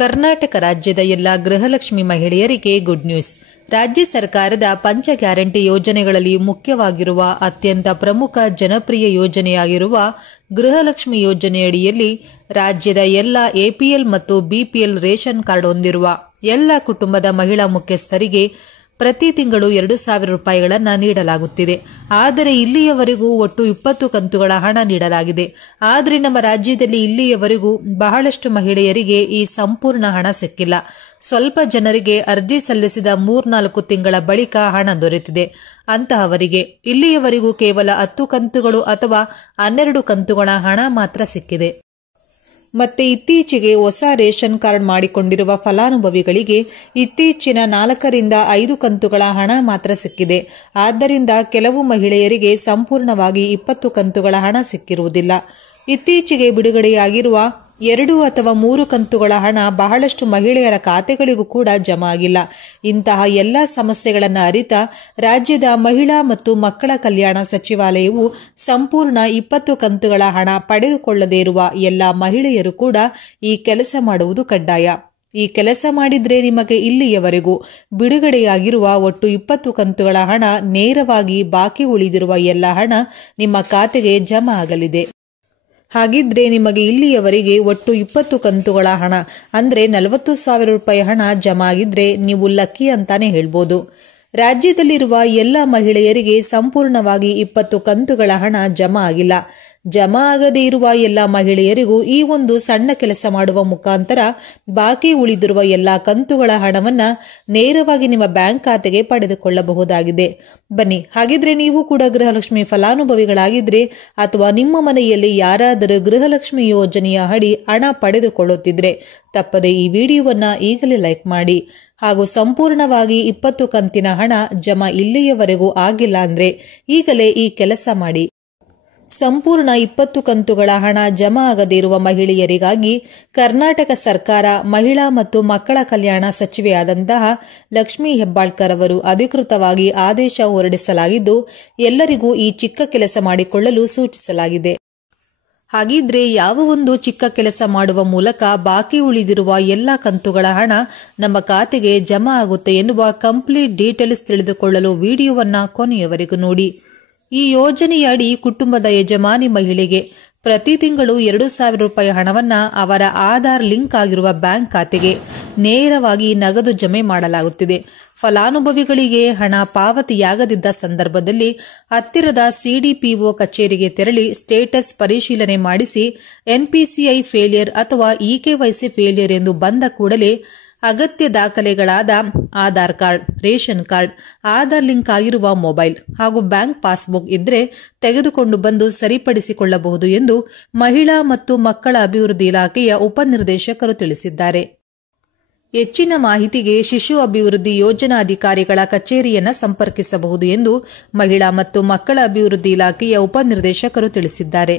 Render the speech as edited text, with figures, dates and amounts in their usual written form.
ಕರ್ನಾಟಕ ರಾಜ್ಯದ ಎಲ್ಲ ಗೃಹಲಕ್ಷ್ಮಿ ಮಹಿಳೆಯರಿಗೆ ಗುಡ್ ನ್ಯೂಸ್. ರಾಜ್ಯ ಸರ್ಕಾರದ ಪಂಚ ಗ್ಯಾರಂಟಿ ಯೋಜನೆಗಳಲ್ಲಿ ಮುಖ್ಯವಾಗಿರುವ ಅತ್ಯಂತ ಪ್ರಮುಖ ಜನಪ್ರಿಯ ಯೋಜನೆಯಾಗಿರುವ ಗೃಹಲಕ್ಷ್ಮಿ ಯೋಜನೆಯಡಿಯಲ್ಲಿ ರಾಜ್ಯದ ಎಲ್ಲ ಎಪಿಎಲ್ ಮತ್ತು ಬಿಪಿಎಲ್ ರೇಷನ್ ಕಾರ್ಡ್ ಹೊಂದಿರುವ ಎಲ್ಲ ಕುಟುಂಬದ ಮಹಿಳಾ ಮುಖ್ಯಸ್ಥರಿಗೆ ಪ್ರತಿ ತಿಂಗಳು 2,000 ರೂಪಾಯಿಗಳನ್ನು ನೀಡಲಾಗುತ್ತಿದೆ. ಆದರೆ ಇಲ್ಲಿಯವರೆಗೂ ಒಟ್ಟು 20 ಕಂತುಗಳ ಹಣ ನೀಡಲಾಗಿದೆ. ಆದರೆ ನಮ್ಮ ರಾಜ್ಯದಲ್ಲಿ ಇಲ್ಲಿಯವರೆಗೂ ಬಹಳಷ್ಟು ಮಹಿಳೆಯರಿಗೆ ಈ ಸಂಪೂರ್ಣ ಹಣ ಸಿಕ್ಕಿಲ್ಲ. ಸ್ವಲ್ಪ ಜನರಿಗೆ ಅರ್ಜಿ ಸಲ್ಲಿಸಿದ 3-4 ತಿಂಗಳ ಬಳಿಕ ಹಣ ದೊರೆತಿದೆ. ಅಂತಹವರಿಗೆ ಇಲ್ಲಿಯವರೆಗೂ ಕೇವಲ 10 ಕಂತುಗಳು ಅಥವಾ 12 ಕಂತುಗಳ ಹಣ ಮಾತ್ರ ಸಿಕ್ಕಿದೆ. ಮತ್ತೆ ಇತ್ತೀಚೆಗೆ ಹೊಸ ರೇಷನ್ ಕಾರ್ಡ್ ಮಾಡಿಕೊಂಡಿರುವ ಫಲಾನುಭವಿಗಳಿಗೆ ಇತ್ತೀಚಿನ 4ರಿಂದ 5 ಕಂತುಗಳ ಹಣ ಮಾತ್ರ ಸಿಕ್ಕಿದೆ. ಆದ್ದರಿಂದ ಕೆಲವು ಮಹಿಳೆಯರಿಗೆ ಸಂಪೂರ್ಣವಾಗಿ 20 ಕಂತುಗಳ ಹಣ ಸಿಕ್ಕಿರುವುದಿಲ್ಲ. ಇತ್ತೀಚೆಗೆ ಬಿಡುಗಡೆಯಾಗಿರುವ 2 ಅಥವಾ 3 ಕಂತುಗಳ ಹಣ ಬಹಳಷ್ಟು ಮಹಿಳೆಯರ ಖಾತೆಗಳಿಗೂ ಕೂಡ ಜಮಾ ಆಗಿಲ್ಲ. ಇಂತಹ ಎಲ್ಲ ಸಮಸ್ಯೆಗಳನ್ನು ಅರಿತ ರಾಜ್ಯದ ಮಹಿಳಾ ಮತ್ತು ಮಕ್ಕಳ ಕಲ್ಯಾಣ ಸಚಿವಾಲಯವು ಸಂಪೂರ್ಣ 20 ಕಂತುಗಳ ಹಣ ಪಡೆದುಕೊಳ್ಳದೇ ಇರುವ ಎಲ್ಲ ಮಹಿಳೆಯರು ಕೂಡ ಈ ಕೆಲಸ ಮಾಡುವುದು ಕಡ್ಡಾಯ. ಈ ಕೆಲಸ ಮಾಡಿದ್ರೆ ನಿಮಗೆ ಇಲ್ಲಿಯವರೆಗೂ ಬಿಡುಗಡೆಯಾಗಿರುವ ಒಟ್ಟು 20 ಕಂತುಗಳ ಹಣ ನೇರವಾಗಿ ಬಾಕಿ ಉಳಿದಿರುವ ಎಲ್ಲ ಹಣ ನಿಮ್ಮ ಖಾತೆಗೆ ಜಮಾ ಆಗಲಿದೆ. ಹಾಗಿದ್ರೆ ನಿಮಗೆ ಇಲ್ಲಿಯವರೆಗೆ ಒಟ್ಟು 20 ಕಂತುಗಳ ಹಣ ಅಂದ್ರೆ 40,000 ರೂಪಾಯಿ ಹಣ ಜಮಾ ಆಗಿದ್ರೆ ನೀವು ಲಕ್ಕಿ ಅಂತಾನೆ ಹೇಳ್ಬೋದು. ರಾಜ್ಯದಲ್ಲಿರುವ ಎಲ್ಲ ಮಹಿಳೆಯರಿಗೆ ಸಂಪೂರ್ಣವಾಗಿ 20 ಕಂತುಗಳ ಹಣ ಜಮಾ ಆಗಿಲ್ಲ. ಜಮಾ ಆಗದೇ ಇರುವ ಎಲ್ಲ ಮಹಿಳೆಯರಿಗೂ ಈ ಒಂದು ಸಣ್ಣ ಕೆಲಸ ಮಾಡುವ ಮುಖಾಂತರ ಬಾಕಿ ಉಳಿದಿರುವ ಎಲ್ಲ ಕಂತುಗಳ ಹಣವನ್ನ ನೇರವಾಗಿ ನಿಮ್ಮ ಬ್ಯಾಂಕ್ ಖಾತೆಗೆ ಪಡೆದುಕೊಳ್ಳಬಹುದಾಗಿದೆ. ಬನ್ನಿ, ಹಾಗಿದ್ರೆ ನೀವು ಕೂಡ ಗೃಹಲಕ್ಷ್ಮಿ ಫಲಾನುಭವಿಗಳಾಗಿದ್ರೆ ಅಥವಾ ನಿಮ್ಮ ಮನೆಯಲ್ಲಿ ಯಾರಾದರೂ ಗೃಹಲಕ್ಷ್ಮಿ ಯೋಜನೆಯ ಅಡಿ ಹಣ ಪಡೆದುಕೊಳ್ಳುತ್ತಿದ್ರೆ ತಪ್ಪದೆ ಈ ವಿಡಿಯೋವನ್ನ ಈಗಲೇ ಲೈಕ್ ಮಾಡಿ. ಹಾಗೂ ಸಂಪೂರ್ಣವಾಗಿ 20 ಕಂತಿನ ಹಣ ಜಮಾ ಇಲ್ಲಿಯವರೆಗೂ ಆಗಿಲ್ಲ ಅಂದ್ರೆ ಈಗಲೇ ಈ ಕೆಲಸ ಮಾಡಿ. ಸಂಪೂರ್ಣ 20 ಕಂತುಗಳ ಹಣ ಜಮಾ ಆಗದೇ ಇರುವ ಮಹಿಳೆಯರಿಗಾಗಿ ಕರ್ನಾಟಕ ಸರ್ಕಾರ ಮಹಿಳಾ ಮತ್ತು ಮಕ್ಕಳ ಕಲ್ಯಾಣ ಸಚಿವೆಯಾದಂತಹ ಲಕ್ಷ್ಮೀ ಹೆಬ್ಬಾಳ್ಕರ್ ಅವರು ಅಧಿಕೃತವಾಗಿ ಆದೇಶ ಹೊರಡಿಸಲಾಗಿದ್ದು ಎಲ್ಲರಿಗೂ ಈ ಚಿಕ್ಕ ಕೆಲಸ ಮಾಡಿಕೊಳ್ಳಲು ಸೂಚಿಸಲಾಗಿದೆ. ಹಾಗಿದ್ರೆ ಯಾವ ಒಂದು ಚಿಕ್ಕ ಕೆಲಸ ಮಾಡುವ ಮೂಲಕ ಬಾಕಿ ಉಳಿದಿರುವ ಎಲ್ಲ ಕಂತುಗಳ ಹಣ ನಮ್ಮ ಖಾತೆಗೆ ಜಮಾ ಆಗುತ್ತೆ ಎನ್ನುವ ಕಂಪ್ಲೀಟ್ ಡೀಟೇಲ್ಸ್ ತಿಳಿದುಕೊಳ್ಳಲು ವಿಡಿಯೋವನ್ನ ಕೊನೆಯವರೆಗೂ ನೋಡಿ. ಈ ಯೋಜನೆಯಡಿ ಕುಟುಂಬದ ಯಜಮಾನಿ ಮಹಿಳೆಗೆ ಪ್ರತಿ ತಿಂಗಳು 2,000 ರೂಪಾಯಿ ಹಣವನ್ನ ಅವರ ಆಧಾರ್ ಲಿಂಕ್ ಆಗಿರುವ ಬ್ಯಾಂಕ್ ಖಾತೆಗೆ ನೇರವಾಗಿ ನಗದು ಜಮೆ ಮಾಡಲಾಗುತ್ತಿದೆ. ಫಲಾನುಭವಿಗಳಿಗೆ ಹಣ ಪಾವತಿಯಾಗದಿದ್ದ ಸಂದರ್ಭದಲ್ಲಿ ಹತ್ತಿರದ ಸಿಡಿಪಿಒ ಕಚೇರಿಗೆ ತೆರಳಿ ಸ್ಟೇಟಸ್ ಪರಿಶೀಲನೆ ಮಾಡಿಸಿ ಎನ್ಪಿಸಿಐ ಫೇಲಿಯರ್ ಅಥವಾ ಇಕೆವೈಸಿ ಫೇಲಿಯರ್ ಎಂದು ಬಂದ ಕೂಡಲೇ ಅಗತ್ಯ ದಾಖಲೆಗಳಾದ Aadhaar card, ration card, Aadhaar link ಆಗಿರುವ ಮೊಬೈಲ್ ಹಾಗೂ ಬ್ಯಾಂಕ್ ಪಾಸ್ಬುಕ್ ಇದ್ರೆ ತೆಗೆದುಕೊಂಡು ಬಂದು ಸರಿಪಡಿಸಿಕೊಳ್ಳಬಹುದು ಎಂದು ಮಹಿಳಾ ಮತ್ತು ಮಕ್ಕಳ ಅಭಿವೃದ್ಧಿ ಇಲಾಖೆಯ ಉಪನಿರ್ದೇಶಕರು ತಿಳಿಸಿದ್ದಾರೆ. ಹೆಚ್ಚಿನ ಮಾಹಿತಿಗೆ ಶಿಶು ಅಭಿವೃದ್ಧಿ ಯೋಜನಾಧಿಕಾರಿಗಳ ಕಚೇರಿಯನ್ನು ಸಂಪರ್ಕಿಸಬಹುದು ಎಂದು ಮಹಿಳಾ ಮತ್ತು ಮಕ್ಕಳ ಅಭಿವೃದ್ಧಿ ಇಲಾಖೆಯ ಉಪನಿರ್ದೇಶಕರು ತಿಳಿಸಿದ್ದಾರೆ.